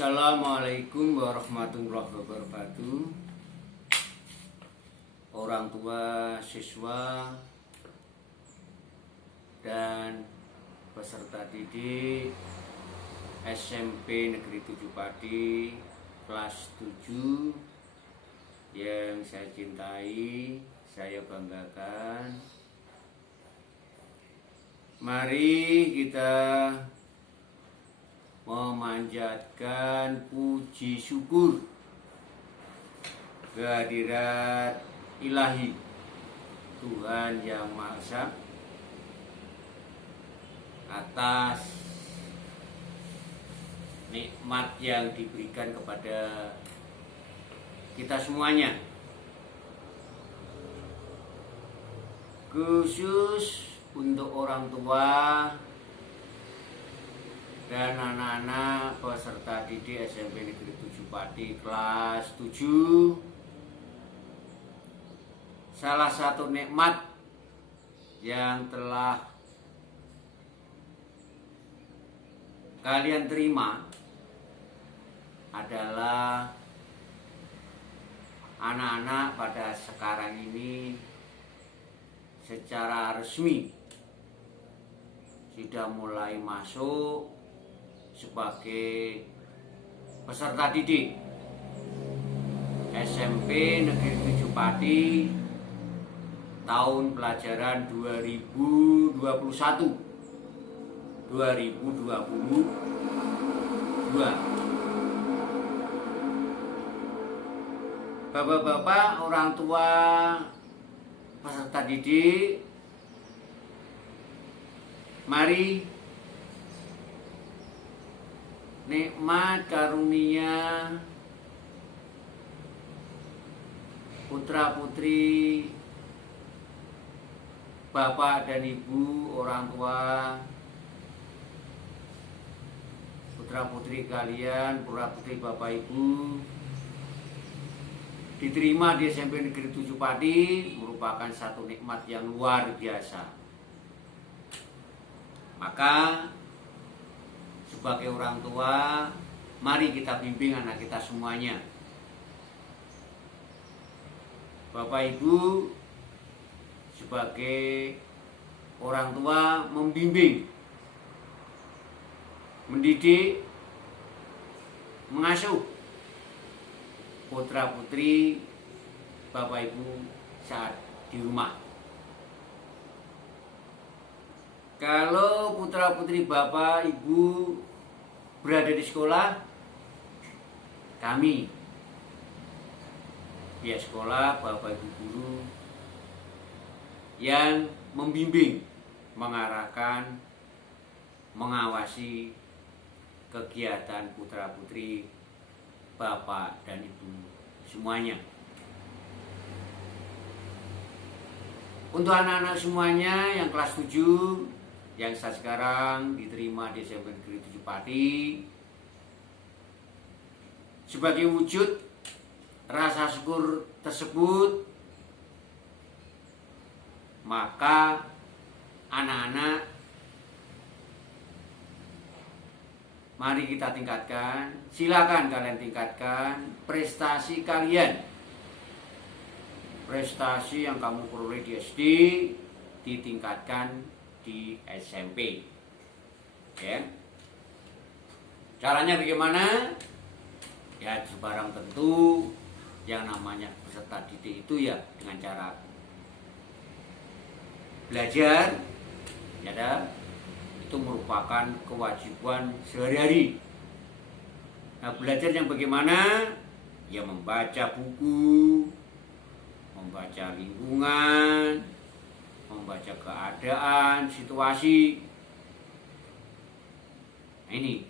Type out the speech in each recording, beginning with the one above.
Assalamualaikum warahmatullahi wabarakatuh. Orang tua, siswa, dan peserta didik SMP Negeri 7 Pati kelas 7 yang saya cintai, saya banggakan. Mari kita memanjatkan puji syukur kehadirat ilahi Tuhan Yang Maha Esa atas nikmat yang diberikan kepada kita semuanya, khusus untuk orang tua dan anak-anak peserta didik SMP Negeri 7 Pati kelas 7. Salah satu nikmat yang telah kalian terima adalah anak-anak pada sekarang ini secara resmi sudah mulai masuk sebagai peserta didik SMP Negeri 7 Pati tahun pelajaran 2021-2022. Bapak-bapak, orang tua peserta didik, mari nikmat karunia putra putri bapak dan ibu, orang tua, putra putri kalian, putra putri bapak ibu diterima di SMP Negeri 7 Pati merupakan satu nikmat yang luar biasa. Maka sebagai orang tua, mari kita bimbing anak kita semuanya. Bapak Ibu sebagai orang tua membimbing, mendidik, mengasuh putra putri Bapak Ibu saat di rumah. Kalau putra putri Bapak Ibu berada di sekolah, kami pihak sekolah, Bapak Ibu guru yang membimbing, mengarahkan, mengawasi kegiatan putra putri Bapak dan Ibu semuanya. Untuk anak-anak semuanya yang kelas 7 yang saat sekarang diterima di SMP Negeri 7 Pati, sebagai wujud rasa syukur tersebut, maka anak-anak mari kita tingkatkan, silakan kalian tingkatkan prestasi kalian. Prestasi yang kamu peroleh di SD ditingkatkan di SMP. Ya. Caranya bagaimana? Ya sebarang tentu yang namanya peserta didik itu ya dengan cara belajar, ya itu merupakan kewajiban sehari-hari. Nah, belajar yang bagaimana? Ya membaca buku, membaca lingkungan, membaca keadaan, situasi. Nah, ini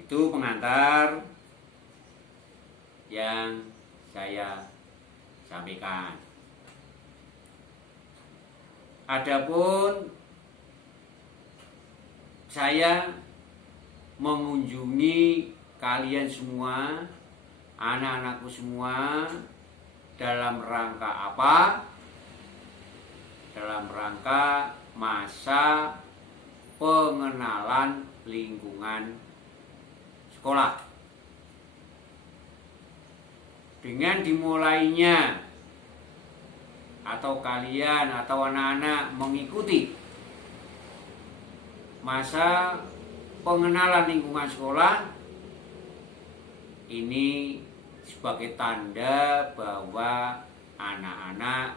itu pengantar yang saya sampaikan. Adapun saya mengunjungi kalian semua, anak-anakku semua, dalam rangka apa? Dalam rangka masa pengenalan lingkungan sekolah. Dengan dimulainya atau kalian atau anak-anak mengikuti masa pengenalan lingkungan sekolah, ini sebagai tanda bahwa anak-anak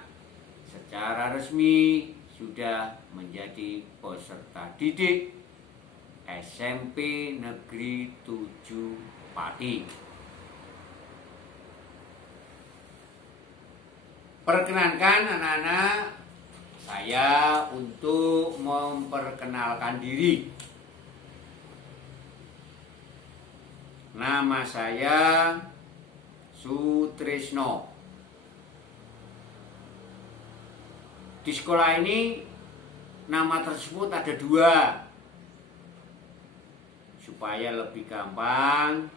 secara resmi sudah menjadi peserta didik SMP Negeri 7 Pati. Perkenankan anak-anak saya untuk memperkenalkan diri. Nama saya Sutrisno. Di sekolah ini nama tersebut ada 2, supaya lebih gampang,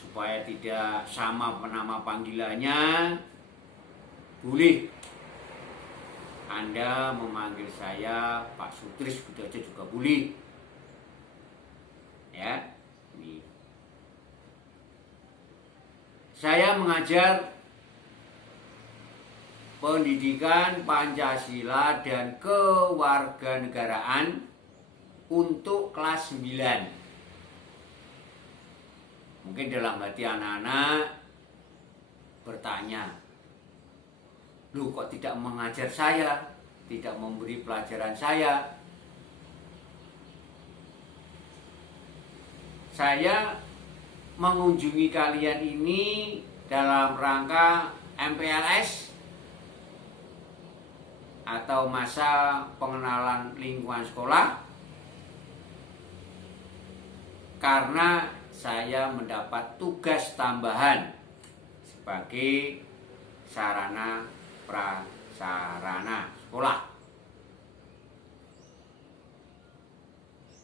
supaya tidak sama nama panggilannya. Boleh Anda memanggil saya Pak Sutris gitu aja juga boleh. Ya, ini. Saya mengajar pendidikan Pancasila dan kewarganegaraan untuk kelas 9. Mungkin dalam hati anak-anak bertanya, "Loh, kok tidak mengajar saya, tidak memberi pelajaran saya?" Saya mengunjungi kalian ini dalam rangka MPLS atau masa pengenalan lingkungan sekolah, karena saya mendapat tugas tambahan sebagai sarana prasarana sekolah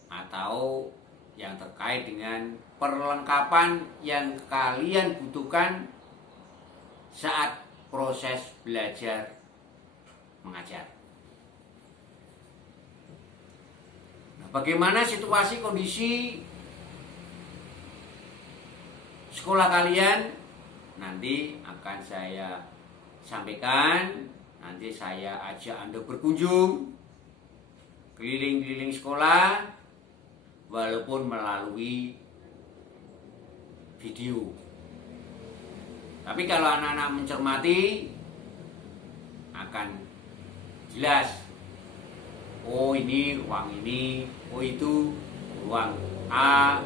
atau yang terkait dengan perlengkapan yang kalian butuhkan saat proses belajar mengajar. Nah, bagaimana situasi kondisi sekolah kalian? Nanti akan saya sampaikan. Nanti saya ajak Anda berkunjung keliling-keliling sekolah, walaupun melalui video. Tapi kalau anak-anak mencermati, akan jelas. Oh, ini ruang ini, oh itu ruang A,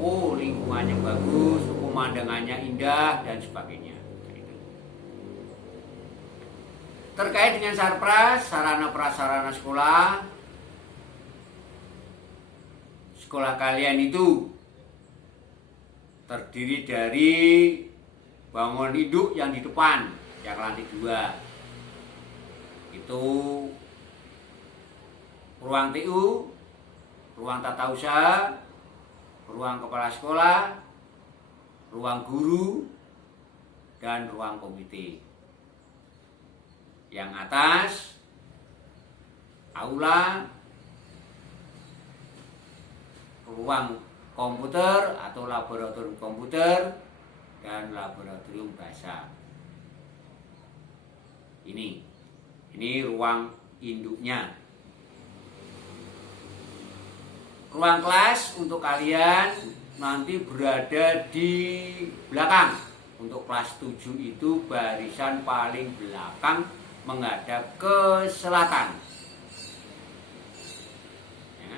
oh lingkungannya bagus, pemandangannya indah, dan sebagainya. Terkait dengan sarpras, sarana prasarana sekolah, sekolah kalian itu terdiri dari bangunan induk yang di depan, yang lantai 2. Itu ruang TU, ruang tata usaha, ruang kepala sekolah, ruang guru, dan ruang komite. Yang atas, aula, ruang komputer atau laboratorium komputer, dan laboratorium bahasa. Ini ruang induknya. Ruang kelas untuk kalian nanti berada di belakang. Untuk kelas 7 itu barisan paling belakang menghadap ke selatan. Ya.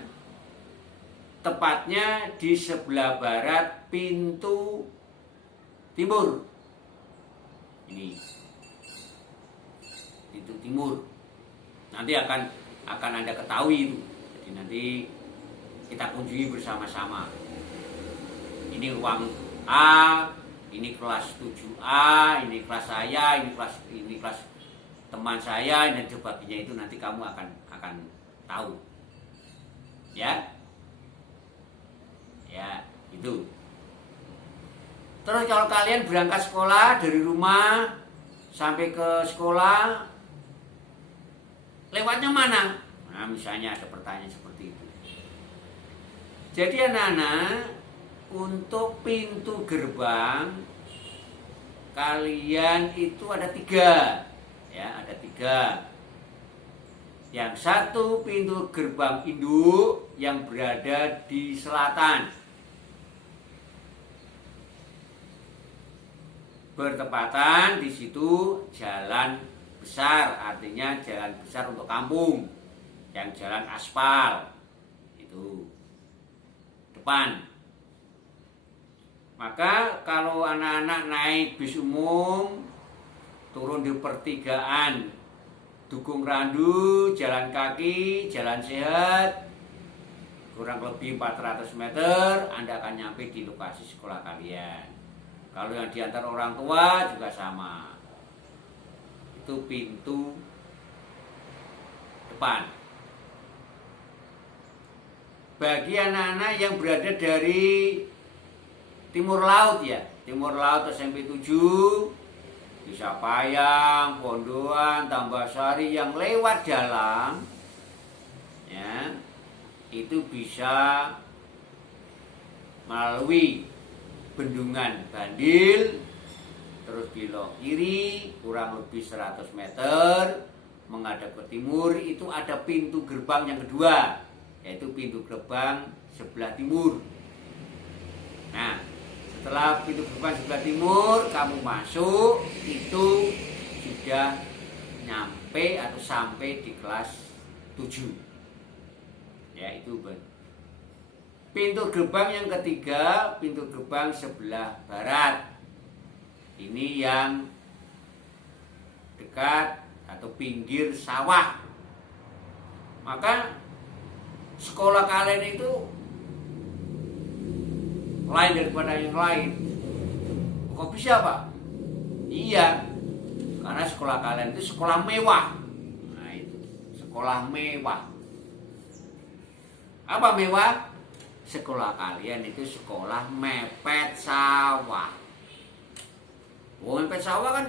Tepatnya di sebelah barat pintu timur. Ini pintu timur. Nanti akan Anda ketahui itu. Jadi nanti kita kunjungi bersama-sama. Ini ruang A, ini kelas 7A, ini kelas saya, ini kelas teman saya, dan sebagainya. Itu nanti kamu akan tahu. Ya. Ya, itu. Terus kalau kalian berangkat sekolah dari rumah sampai ke sekolah, lewatnya mana? Nah, misalnya ada pertanyaan seperti itu. Jadi anak-anak, untuk pintu gerbang kalian itu ada 3, ya, ada 3. Yang satu pintu gerbang induk yang berada di selatan, bertepatan di situ jalan besar, artinya jalan besar untuk kampung, yang jalan aspal itu depan. Maka kalau anak-anak naik bis umum, turun di pertigaan Dukung Randu, jalan kaki, jalan sehat, kurang lebih 400 meter, Anda akan nyampe di lokasi sekolah kalian. Kalau yang diantar orang tua juga sama. Itu pintu depan. Bagi anak-anak yang berada dari timur laut, ya, timur laut SMP 7, bisa Payang, Pondoan, Tambahsari yang lewat dalam, ya, itu bisa melalui Bendungan Bandil, terus belok kiri kurang lebih 100 meter menghadap ke timur, itu ada pintu gerbang yang kedua, yaitu pintu gerbang sebelah timur. Nah, setelah pintu gerbang sebelah timur kamu masuk, itu sudah nyampe atau sampai di kelas 7. Ya, itu pintu gerbang yang ketiga, pintu gerbang sebelah barat. Ini yang dekat atau pinggir sawah. Maka sekolah kalian itu lain daripada yang lain. Kok bisa, Pak? Iya, karena sekolah kalian itu sekolah mewah. Nah, itu sekolah mewah. Apa mewah? Sekolah kalian itu sekolah mepet sawah. Oh, mepet sawah kan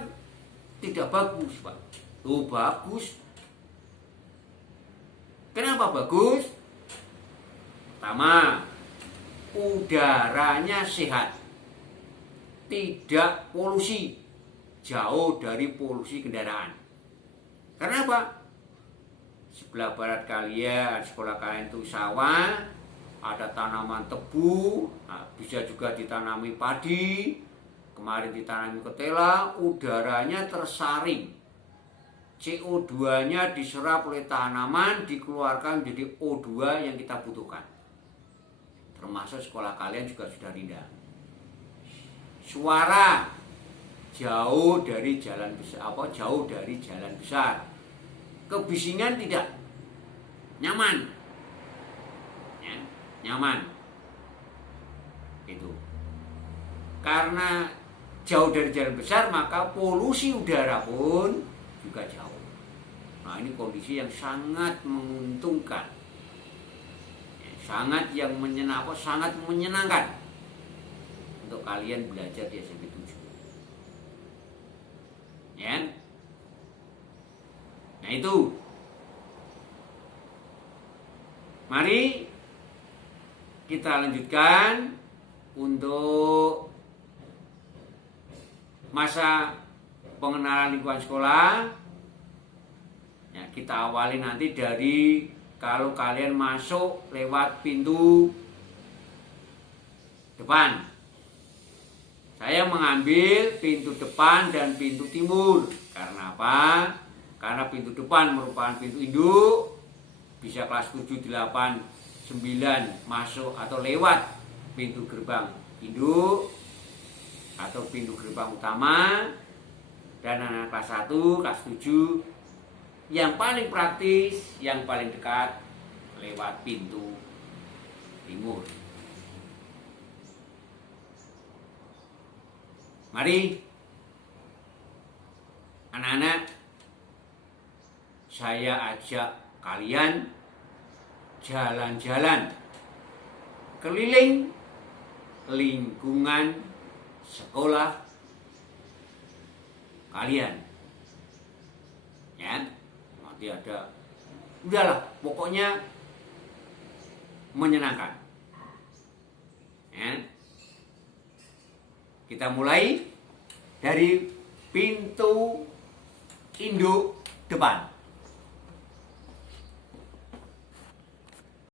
tidak bagus, Pak. Oh, bagus. Kenapa bagus? Pertama, udaranya sehat, tidak polusi, jauh dari polusi kendaraan. Karena apa? Sebelah barat kalian, sekolah kalian itu sawah, ada tanaman tebu, nah, bisa juga ditanami padi, kemarin ditanami ketela, udaranya tersaring, CO2-nya diserap oleh tanaman, dikeluarkan menjadi O2 yang kita butuhkan. Termasuk sekolah kalian juga sudah rendah. Suara jauh dari jalan besar, jauh dari jalan besar. Kebisingan tidak, nyaman, ya, nyaman. Itu karena jauh dari jalan besar, maka polusi udara pun juga jauh. Nah, ini kondisi yang sangat menguntungkan, sangat yang sangat menyenangkan untuk kalian belajar di SMP 7. Ya. Nah, itu. Mari kita lanjutkan untuk masa pengenalan lingkungan sekolah. Ya, kita awali nanti dari kalau kalian masuk lewat pintu depan. Saya mengambil pintu depan dan pintu timur. Karena apa? Karena pintu depan merupakan pintu induk, bisa kelas 7, 8, 9 masuk atau lewat pintu gerbang induk atau pintu gerbang utama. Dan anak kelas 1, kelas 7 yang paling praktis, yang paling dekat lewat pintu timur. Mari anak-anak, saya ajak kalian jalan-jalan keliling lingkungan sekolah kalian. Ya, nanti udahlah, pokoknya menyenangkan. Ya. Kita mulai dari pintu induk depan.